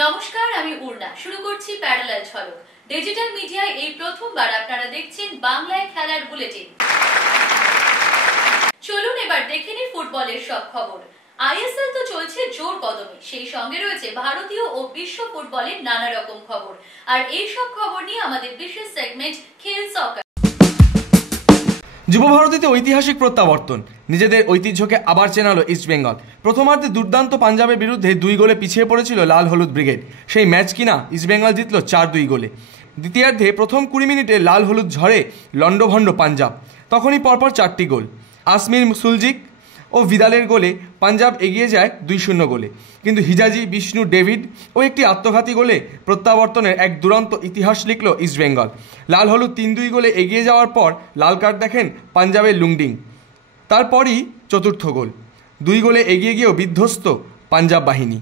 নমস্কার, আমি উর্না। শুরু করছি প্যারালাল ঝলক। ডিজিটাল মিডিয়ায় এই প্রথমবার আপনারা দেখছেন বাংলায় খেলার বুলেটিন। চলুন এবার দেখে নিই ফুটবলের সব খবর। আইএসএল তো চলছে জোর কদমে, সেই সঙ্গে রয়েছে ভারতীয় ও বিশ্ব ফুটবলের নানা রকম খবর। আর এই সব খবর নিয়ে আমাদের বিশেষ সেগমেন্ট খেল সকার। যুব ভারতীতে ঐতিহাসিক প্রত্যাবর্তন, নিজেদের ঐতিহ্যকে আবার চেনালো ইস্টবেঙ্গল। প্রথমার্ধে দুর্দান্ত পাঞ্জাবের বিরুদ্ধে 2 গোলে পিছিয়ে পড়েছিল লাল হলুদ ব্রিগেড। সেই ম্যাচ কিনা ইস্টবেঙ্গল জিতল 4-2 গোলে। দ্বিতীয়ার্ধে প্রথম 20 মিনিটে লাল হলুদ ঝড়ে লন্ডভন্ড পাঞ্জাব। তখনই পরপর 4টি গোল। আসমির সুলজিক ও ভিদালের গোলে পাঞ্জাব এগিয়ে যায় 2-0 গোলে। কিন্তু হিজাজি, বিষ্ণু, ডেভিড ও একটি আত্মঘাতী গোলে প্রত্যাবর্তনের এক দুরন্ত ইতিহাস লিখল ইস্টবেঙ্গল। লাল হলুদ 3-2 গোলে এগিয়ে যাওয়ার পর লাল কার্ড দেখেন পাঞ্জাবের লুংডিং। তারপরই চতুর্থ গোল। 2 গোলে এগিয়ে গিয়েও বিধ্বস্ত পাঞ্জাব বাহিনী।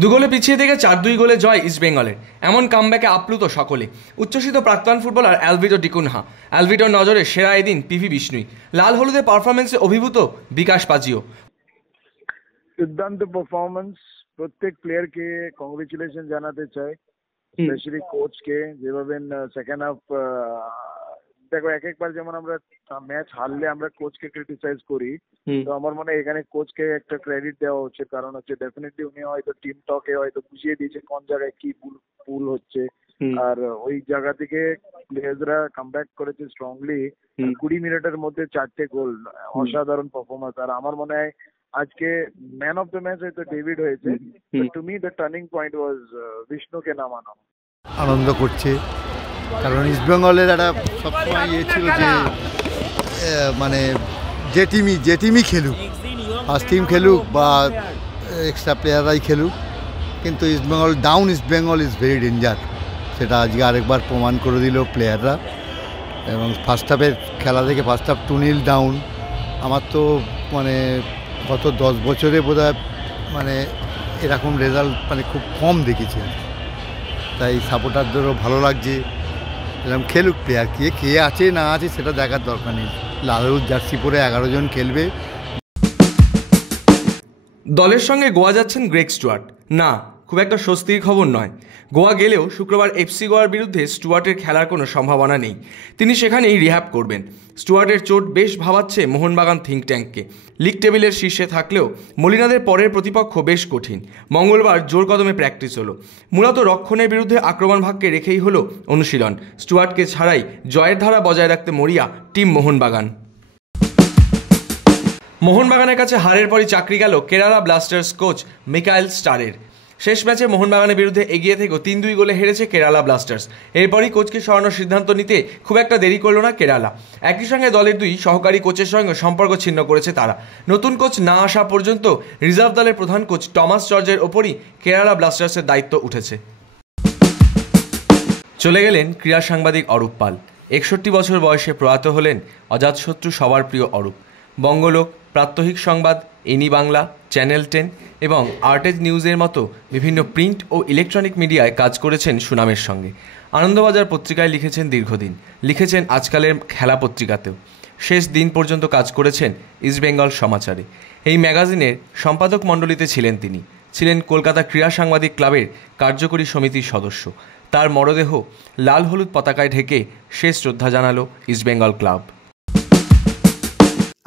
2 গোলে পিছিয়ে থেকে 4-2 গোলে জয় ইস্টবেঙ্গলের। এমন কামব্যাকে আপ্লুত সকলে। উচ্ছ্বসিত প্রাক্তন ফুটবলার অ্যালভিটো ডিকুনহা। অ্যালভিটোর নজরে সেরা এদিন পিভি বিষ্ণুই। লাল হলুদের পারফরমেন্সে অভিভূত বিকাশ পাজিও। দুর্দান্ত পারফরমেন্স, প্রত্যেক প্লেয়ারকে কংগ্রেচুলেশন জানাতে চাই, স্পেশালি কোচকে। যেভাবে সেকেন্ড হাফ, দেখো একবার যেমন আমরা ম্যাচ হারলে আমরা কোচকে ক্রিটিসাইজ করি, তো আমার মনে হয় এখানে কোচকে একটা ক্রেডিট দেওয়া উচিত। কারণ হচ্ছে ডেফিনেটলি উনি হয়তো টিম টকে হয়তো বুঝিয়ে দিয়েছে কোন জায়গায় কি ভুল হচ্ছে, আর ওই জায়গা থেকে প্লেয়ার্সরা কামব্যাক করেছে স্ট্রংলি। 20 মিনিটের মধ্যে 4টে গোল, অসাধারণ পারফরমেন্স। আর আমার মনে হয় আজকে ম্যান অফ দ্য ম্যাচ হয়তো ডেভিড হয়েছে। To me the turning point was বিষ্ণুকে নামানো। আনন্দ করছে, কারণ ইস্টবেঙ্গলের একটা সবসময় ছিল যে মানে যে টিমই খেলুক, ফার্স্ট টিম খেলুক বা এক্সট্রা প্লেয়াররাই খেলুক, কিন্তু ইস্টবেঙ্গল ইজ ভেরি ডেঞ্জার। সেটা আজকে আরেকবার প্রমাণ করে দিল প্লেয়াররা। এবং ফার্স্ট হাফের খেলা থেকে ফার্স্ট হাফ 2-0 ডাউন। আমার তো মানে গত 10 বছরে বোধহয় মানে এরকম রেজাল্ট মানে খুব কম দেখেছি। তাই সাপোর্টারদেরও ভালো লাগছে, এরকম খেলুক প্লেয়ার। কে আছে না আছে সেটা দেখার দরকার নেই। লাল হলুদ জার্সি পরে 11 জন খেলবে। দলের সঙ্গে গোয়া যাচ্ছেন গ্রেগ স্টুয়ার্ট। না, খুব একটা স্বস্তির খবর নয়। গোয়া গেলেও শুক্রবার এফসি গোয়ার বিরুদ্ধে স্টুয়ার্টের খেলার কোনো সম্ভাবনা নেই। তিনি সেখানেই রিহ্যাব করবেন। স্টুয়ার্টের চোট বেশ ভাবাচ্ছে মোহনবাগান থিঙ্ক ট্যাঙ্ককে। লিগ টেবিলের শীর্ষে থাকলেও মলিনাদের পরের প্রতিপক্ষ বেশ কঠিন। মঙ্গলবার জোর কদমে প্র্যাকটিস হলো। মূলত রক্ষণের বিরুদ্ধে আক্রমণ ভাগকে রেখেই হলো অনুশীলন। স্টুয়ার্টকে ছাড়াই জয়ের ধারা বজায় রাখতে মরিয়া টিম মোহনবাগান। মোহনবাগানের কাছে হারের পরই চাকরি গেল কেরালা ব্লাস্টার্স কোচ মিকাইল স্টারের। শেষ ম্যাচে মোহনবাগানের বিরুদ্ধে এগিয়ে থেকেও 3-2 গোলে হেরেছে কেরালা ব্লাস্টার্স। এরপরই কোচকে সরানোর সিদ্ধান্ত নিতে খুব একটা দেরি করল না কেরালা। একই সঙ্গে দলের 2 সহকারী কোচের সঙ্গে সম্পর্ক ছিন্ন করেছে তারা। নতুন কোচ না আসা পর্যন্ত রিজার্ভ দলের প্রধান কোচ টমাস জর্জের ওপরই কেরালা ব্লাস্টার্সের দায়িত্ব উঠেছে। চলে গেলেন ক্রীড়া সাংবাদিক অরূপ পাল। 61 বছর বয়সে প্রয়াত হলেন অজাতশত্রু সবার প্রিয় অরূপ। বঙ্গলোক, প্রাত্যহিক সংবাদ, এনি বাংলা, চ্যানেল 10 এবং আর্টেজ নিউজের মতো বিভিন্ন প্রিন্ট ও ইলেকট্রনিক মিডিয়ায় কাজ করেছেন সুনামের সঙ্গে। আনন্দবাজার পত্রিকায় লিখেছেন দীর্ঘদিন, লিখেছেন আজকালের খেলা পত্রিকাতেও। শেষ দিন পর্যন্ত কাজ করেছেন ইস্টবেঙ্গল সমাচারে। এই ম্যাগাজিনের সম্পাদক মণ্ডলীতে ছিলেন তিনি। ছিলেন কলকাতা ক্রীড়া সাংবাদিক ক্লাবের কার্যকরী সমিতির সদস্য। তার মরদেহ লাল হলুদ পতাকায় ঢেকে শেষ শ্রদ্ধা জানালো ইস্টবেঙ্গল ক্লাব।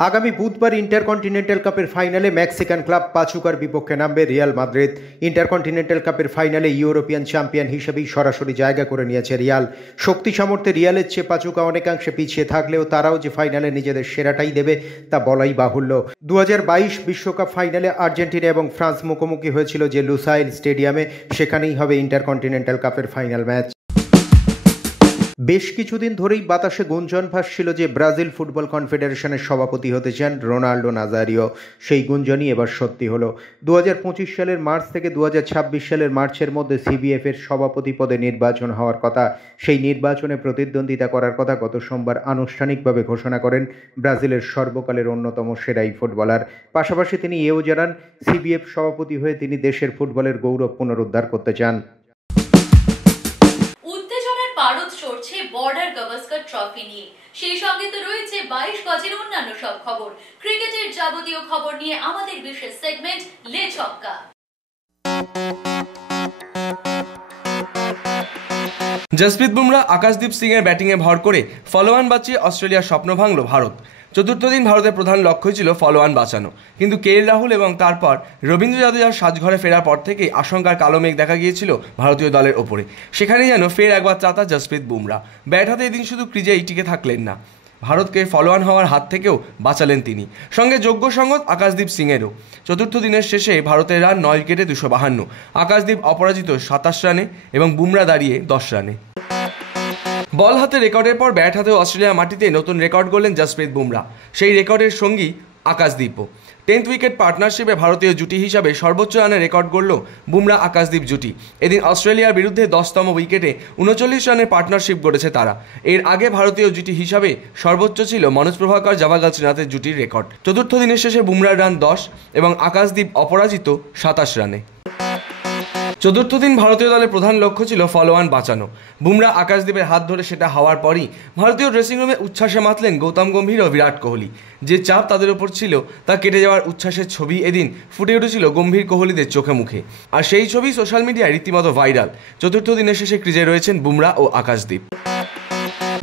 আগামী বুধবার ইন্টারকন্টিনেন্টাল কাপের ফাইনালে মেক্সিকান ক্লাব পাচুকার বিপক্ষে নামবে রিয়াল মাদ্রিদ। ইন্টারকন্টিনেন্টাল কাপের ফাইনালে ইউরোপিয়ান চ্যাম্পিয়ন হিসেবেই সরাসরি জায়গা করে নিয়েছে রিয়াল। শক্তি সামর্থ্যে রিয়ালের চেয়ে পাচুকা অনেকাংশে পিছিয়ে থাকলেও তারাও যে ফাইনালে নিজেদের সেরাটাই দেবে তা বলাই বাহুল্য। 2022 বিশ্বকাপ ফাইনালে আর্জেন্টিনা এবং ফ্রান্স মুখোমুখি হয়েছিল যে লুসাইল স্টেডিয়ামে, সেখানেই হবে ইন্টারকন্টিনেন্টাল কাপের ফাইনাল ম্যাচ। বেশ কিছুদিন ধরেই বাতাসে গুঞ্জন ভাসছিল যে ব্রাজিল ফুটবল কনফেডারেশনের সভাপতি হতে চান রোনাল্ডো নাজারিও। সেই গুঞ্জনই এবার সত্যি হলো। 2025 সালের মার্চ থেকে 2026 সালের মার্চের মধ্যে সিবিএফ এর সভাপতি পদে নির্বাচন হওয়ার কথা। সেই নির্বাচনে প্রতিদ্বন্দ্বিতা করার কথা গত সোমবার আনুষ্ঠানিকভাবে ঘোষণা করেন ব্রাজিলের সর্বকালের অন্যতম সেরাই ফুটবলার। পাশাপাশি তিনি এও জানান, সিবিএফ সভাপতি হয়ে তিনি দেশের ফুটবলের গৌরব পুনরুদ্ধার করতে চান। পারদ চড়ছে বর্ডার গাভাস্কার ট্রফি নিয়ে। সেই সঙ্গে তো রয়েছে 22 গজের অন্যান্য সব খবর। ক্রিকেটের যাবতীয় খবর নিয়ে আমাদের বিশেষ সেগমেন্ট লে ছক্কা। জসপ্রীত বুমরা, আকাশদীপ সিং এর ব্যাটিংয়ে ভর করে ফলোয়ান বাঁচিয়ে অস্ট্রেলিয়ার স্বপ্ন ভাঙল ভারত। চতুর্থ দিন ভারতের প্রধান লক্ষ্য ছিল ফলোয়ান বাঁচানো, কিন্তু KL রাহুল এবং তারপর রবীন্দ্র জাদেজার সাজঘরে ফেরার পর থেকেই আশঙ্কার কালো মেঘ দেখা গিয়েছিল ভারতীয় দলের ওপরে। সেখানে যেন ফের একবার চাতা জসপ্রীত বুমরা। ব্যাট হাতে এদিন শুধু ক্রিজেই টিকে থাকলেন না, ভারতকে ফলোয়ান হওয়ার হাত থেকেও বাঁচালেন তিনি, সঙ্গে যোগ্য সঙ্গত আকাশদীপ সিংয়েরও। চতুর্থ দিনের শেষে ভারতের রান 9 উইকেটে 252, আকাশদীপ অপরাজিত 27 রানে এবং বুমরা দাঁড়িয়ে 10 রানে। বল হাতে রেকর্ডের পর ব্যাট হাতেও অস্ট্রেলিয়ার মাটিতে নতুন রেকর্ড গড়লেন জসপ্রীত বুমরা, সেই রেকর্ডের সঙ্গী আকাশদীপও। 10th উইকেট পার্টনারশিপে ভারতীয় জুটি হিসাবে সর্বোচ্চ রানের রেকর্ড গড়ল বুমরা আকাশদীপ জুটি। এদিন অস্ট্রেলিয়ার বিরুদ্ধে 10তম উইকেটে 39 রানের পার্টনারশিপ গড়েছে তারা। এর আগে ভারতীয় জুটি হিসাবে সর্বোচ্চ ছিল মনোজ প্রভাকর জাভাগল শ্রীনাথের জুটির রেকর্ড। চতুর্থ দিনের শেষে বুমরার রান 10 এবং আকাশদীপ অপরাজিত 27 রানে। চতুর্থ দিন ভারতীয় দলের প্রধান লক্ষ্য ছিল ফলোয়ান বাঁচানো। বুমরা আকাশদীপের হাত ধরে সেটা হওয়ার পরই ভারতীয় ড্রেসিং রুমে উচ্ছ্বাসে মাতলেন গৌতম গম্ভীর ও বিরাট কোহলি। যে চাপ তাদের উপর ছিল তা কেটে যাওয়ার উচ্ছ্বাসের ছবি এদিন ফুটে উঠেছিল গম্ভীর কোহলিদের চোখে মুখে, আর সেই ছবি সোশ্যাল মিডিয়ায় রীতিমতো ভাইরাল। চতুর্থ দিনের শেষে ক্রিজে রয়েছেন বুমরা ও আকাশদীপ।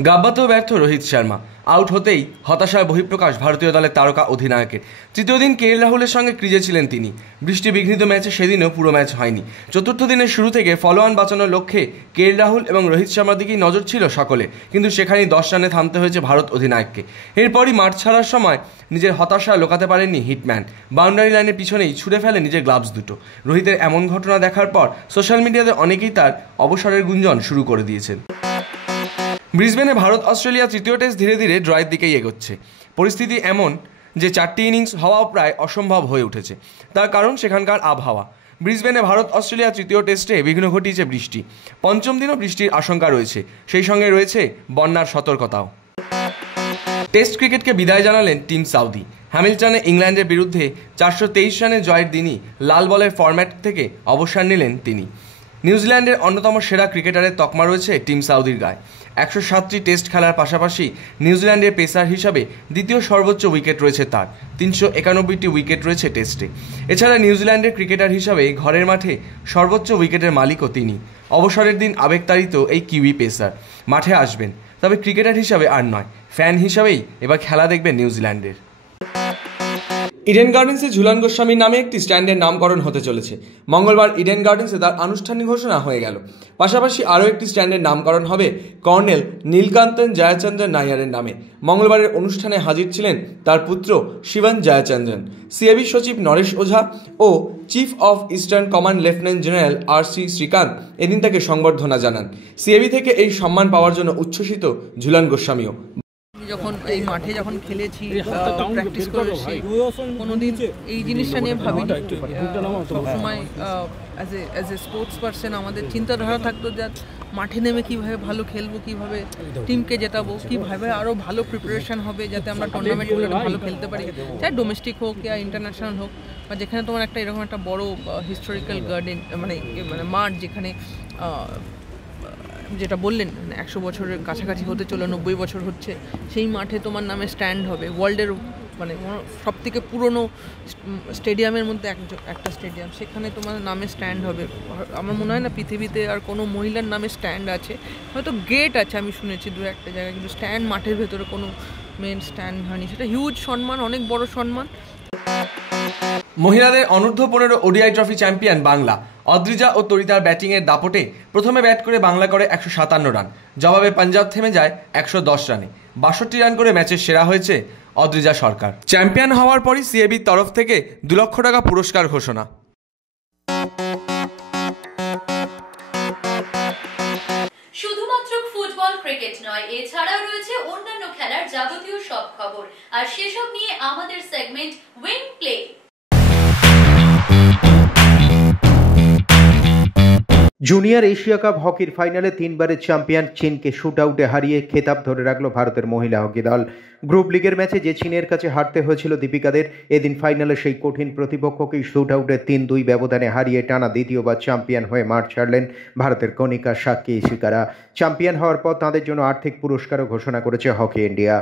গাব্বাতেও ব্যর্থ রোহিত শর্মা। আউট হতেই হতাশার বহিঃপ্রকাশ ভারতীয় দলের তারকা অধিনায়কের। তৃতীয় দিন KL রাহুলের সঙ্গে ক্রিজে ছিলেন তিনি। বৃষ্টি বিঘ্নিত ম্যাচে সেদিনও পুরো ম্যাচ হয়নি। চতুর্থ দিনের শুরু থেকে ফলোয়ান বাঁচানোর লক্ষ্যে KL রাহুল এবং রোহিত শর্মার দিকেই নজর ছিল সকলে, কিন্তু সেখানেই 10 রানে থামতে হয়েছে ভারত অধিনায়ককে। এরপরই মাঠ ছাড়ার সময় নিজের হতাশা লোকাতে পারেননি হিটম্যান। বাউন্ডারি লাইনের পিছনেই ছুড়ে ফেলে নিজের গ্লাভস দুটো। রোহিতের এমন ঘটনা দেখার পর সোশ্যাল মিডিয়াতে অনেকেই তার অবসরের গুঞ্জন শুরু করে দিয়েছেন। ব্রিসবেনে ভারত অস্ট্রেলিয়া তৃতীয় টেস্ট ধীরে ধীরে ড্রয়ের দিকেই এগোচ্ছে। পরিস্থিতি এমন যে 4টি ইনিংস হওয়াও প্রায় অসম্ভব হয়ে উঠেছে। তার কারণ সেখানকার আবহাওয়া। ব্রিসবেনে ভারত অস্ট্রেলিয়া তৃতীয় টেস্টে বিঘ্ন ঘটিয়েছে বৃষ্টি। পঞ্চম দিনও বৃষ্টির আশঙ্কা রয়েছে, সেই সঙ্গে রয়েছে বন্যার সতর্কতাও। টেস্ট ক্রিকেটকে বিদায় জানালেন টিম সাউদি। হ্যামিল্টনে ইংল্যান্ডের বিরুদ্ধে 423 রানের জয়ের দিনই লাল বলের ফরম্যাট থেকে অবসর নিলেন তিনি। নিউজিল্যান্ডের অন্যতম সেরা ক্রিকেটারের তকমা রয়েছে টিম সাউদির গায়ে। 107টি টেস্ট খেলার পাশাপাশি নিউজিল্যান্ডের পেসার হিসাবে দ্বিতীয় সর্বোচ্চ উইকেট রয়েছে তার। 391টি উইকেট রয়েছে টেস্টে। এছাড়া নিউজিল্যান্ডের ক্রিকেটার হিসাবে ঘরের মাঠে সর্বোচ্চ উইকেটের মালিকও তিনি। অবসরের দিন আবেগতাড়িত এই কিউই পেসার মাঠে আসবেন, তবে ক্রিকেটার হিসাবে আর নয়, ফ্যান হিসাবেই এবার খেলা দেখবেন নিউজিল্যান্ডের। ইডেন গার্ডেন্সে ঝুলন গোস্বামীর নামে একটি স্ট্যান্ডের নামকরণ হতে চলেছে। মঙ্গলবার ইডেন গার্ডেন্সে তার আনুষ্ঠানিক ঘোষণা হয়ে গেল। পাশাপাশি আরও একটি স্ট্যান্ডের নামকরণ হবে কর্নেল নীলকান্তন জয়াচন্দ্রন নায়ারের নামে। মঙ্গলবারের অনুষ্ঠানে হাজির ছিলেন তার পুত্র শিবন জয়াচন্দ্রন। সিএবি সচিব নরেশ ওঝা ও chief of Eastern Command lieutenant general RC Srikanth এদিন তাকে সংবর্ধনা জানান। সিএবি থেকে এই সম্মান পাওয়ার জন্য উচ্ছ্বসিত ঝুলন গোস্বামীও। যখন এই মাঠে যখন খেলেছি, প্র্যাকটিস করেছি, কোনোদিন এই জিনিসটা নিয়ে ভাবিনি। সবসময় অ্যাজ এ স্পোর্টস পার্সন আমাদের চিন্তাধারা থাকতো যে মাঠে নেমে কীভাবে ভালো খেলবো, কীভাবে টিমকে জেতাবো, কীভাবে আরও ভালো প্রিপারেশন হবে যাতে আমরা টুর্নামেন্টগুলো ভালো খেলতে পারি, চাই ডোমেস্টিক হোক ইয়া ইন্টারন্যাশনাল হোক, বা যেখানে তোমার একটা এরকম একটা বড় হিস্টোরিক্যাল গার্ডেন মানে মাঠ যেখানে যেটা বললেন 100 বছরের কাছাকাছি হতে চলে, 90 বছর হচ্ছে, সেই মাঠে তোমার নামে স্ট্যান্ড হবে। ওয়ার্ল্ডের মানে সব থেকে পুরনো স্টেডিয়ামের মধ্যে একটা স্টেডিয়াম, সেখানে তোমার নামে স্ট্যান্ড হবে। আমার মনে হয় না পৃথিবীতে আর কোনো মহিলার নামে স্ট্যান্ড আছে, হয়তো গেট আছে আমি শুনেছি 2-1 জায়গায়, কিন্তু স্ট্যান্ড মাঠের ভেতরে কোনো মেন স্ট্যান্ড হয়নি। সেটা হিউজ সম্মান, অনেক বড় সম্মান। মহিলাদের অনূর্ধ্ব 15 ODI trophy champion Bangla. Adrija ও তরিতার ব্যাটিংয়ের দাপটে প্রথমে ব্যাট করে বাংলা করে 157 রান, জবাবে পাঞ্জাব থেমে যায় 110 রানে। 62 রান করে ম্যাচের সেরা হয়েছে অদ্রিজা সরকার। চ্যাম্পিয়ন হওয়ার পরই সিএবির তরফ থেকে 2 লক্ষ টাকা পুরস্কার ঘোষণা। শুধুমাত্র ফুটবল ক্রিকেট নয়, এছাড়াও রয়েছে অন্যান্য খেলার যাবতীয় সব খবর, আর সেসব নিয়ে আমাদের segment wing play. Junior Asia cup হকির ফাইনালে 3বারের চ্যাম্পিয়ন চীনকে শুট আউটে হারিয়ে খেতাব ধরে রাখল ভারতের মহিলা হকি দল। গ্রুপ লিগের ম্যাচে যে চীনের কাছে হারতে হয়েছিল দীপিকাদের, এদিন ফাইনালে সেই কঠিন প্রতিপক্ষকেই শুট আউটে 3-2 ব্যবধানে হারিয়ে টানা দ্বিতীয়বার চ্যাম্পিয়ন হয়ে মাঠ ছাড়লেন ভারতের কণিকা সাক্ষী ইশিকারা। চ্যাম্পিয়ন হওয়ার পর তাঁদের জন্য আর্থিক পুরস্কারও ঘোষণা করেছে হকি ইন্ডিয়া।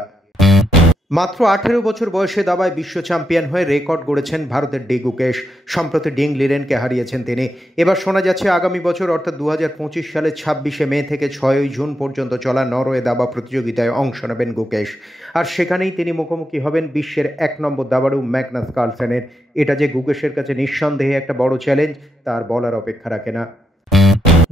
মাত্র 18 বছর বয়সে দাবায় বিশ্ব চ্যাম্পিয়ন হয়ে রেকর্ড গড়েছেন ভারতের ডি গুকেশ। সম্প্রতি ডিং লিরেনকে হারিয়েছেন তিনি। এবার শোনা যাচ্ছে আগামী বছর অর্থাৎ 2025 সালের 26শে মে থেকে 6ই জুন পর্যন্ত চলা নরওয়ে দাবা প্রতিযোগিতায় অংশ নেবেন গুকেশ। আর সেখানেই তিনি মুখোমুখি হবেন বিশ্বের 1 নম্বর দাবাড়ু ম্যাগনাস কার্লসেনের। এটা যে গুকেশের কাছে নিঃসন্দেহে একটা বড় চ্যালেঞ্জ, তার বলার অপেক্ষা রাখে না।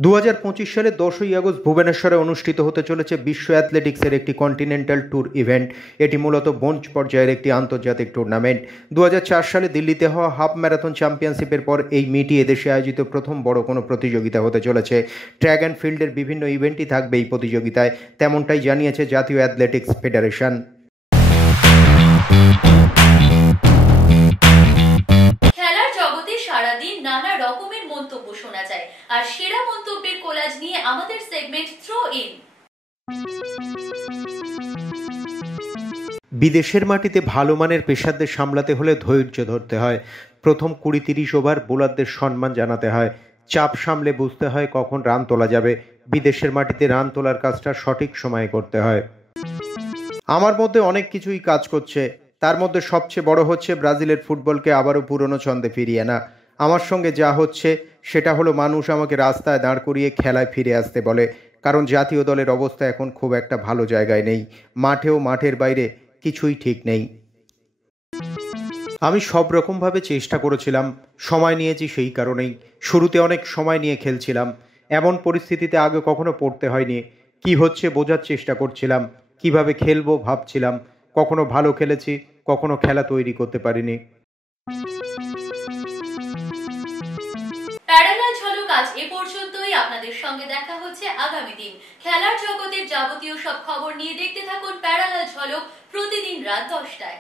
2025 সালের 10ই আগস্ট ভুবনেশ্বরে অনুষ্ঠিত হতে চলেছে বিশ্ব অ্যাথলেটিক্সের একটি কন্টিনেন্টাল ট্যুর ইভেন্ট। এটি মূলত ব্রোঞ্জ পর্যায়ের একটি আন্তর্জাতিক টুর্নামেন্ট। 2004 সালে দিল্লিতে হওয়া হাফ ম্যারাথন চ্যাম্পিয়নশিপের পর এই মিটই এদেশে আয়োজিত প্রথম বড় কোনো প্রতিযোগিতা হতে চলেছে। ট্র্যাক অ্যান্ড ফিল্ডের বিভিন্ন ইভেন্টই থাকবে এই প্রতিযোগিতায়, তেমনটাই জানিয়েছে জাতীয় অ্যাথলেটিক্স ফেডারেশন। খেলার জগতে সারাদিন নানা রকমের মন্তব্য শোনা যায়, আর সেরা মন্তব্যের কোলাজ নিয়ে আমাদের সেগমেন্ট থ্রো ইন। বিদেশের মাটিতে ভালো মানের পেসারদের সামলাতে হলে ধৈর্য ধরতে হয়। প্রথম 20-30 ওভার বোলারদের সম্মান জানাতে হয়। চাপ সামলে বুঝতে হয় কখন রান তোলা যাবে। বিদেশের মাটিতে রান তোলার কাজটা সঠিক সময়ে করতে হয়। আমার মধ্যে অনেক কিছুই কাজ করছে, তার মধ্যে সবচেয়ে বড় হচ্ছে ব্রাজিলের ফুটবলকে আবারও পুরনো ছন্দে ফিরিয়ে আনা। আমার সঙ্গে যা হচ্ছে সেটা হলো মানুষ আমাকে রাস্তায় দাঁড় করিয়ে খেলায় ফিরে আসতে বলে, কারণ জাতীয় দলের অবস্থা এখন খুব একটা ভালো জায়গায় নেই। মাঠেও মাঠের বাইরে কিছুই ঠিক নেই। আমি সব রকমভাবে চেষ্টা করেছিলাম, সময় নিয়েছি সেই কারণেই। শুরুতে অনেক সময় নিয়ে খেলছিলাম, এমন পরিস্থিতিতে আগে কখনো পড়তে হয়নি। কি হচ্ছে বোঝার চেষ্টা করছিলাম, কিভাবে খেলবো ভাবছিলাম। কখনো ভালো খেলেছি, কখনো খেলা তৈরি করতে পারিনি। প্যারালাল ঝলক আজ এ পর্যন্তই। আপনাদের সঙ্গে দেখা হচ্ছে আগামী দিন। খেলার জগতের যাবতীয় সব খবর নিয়ে দেখতে থাকুন প্যারালাল ঝলক প্রতিদিন রাত 10টায়।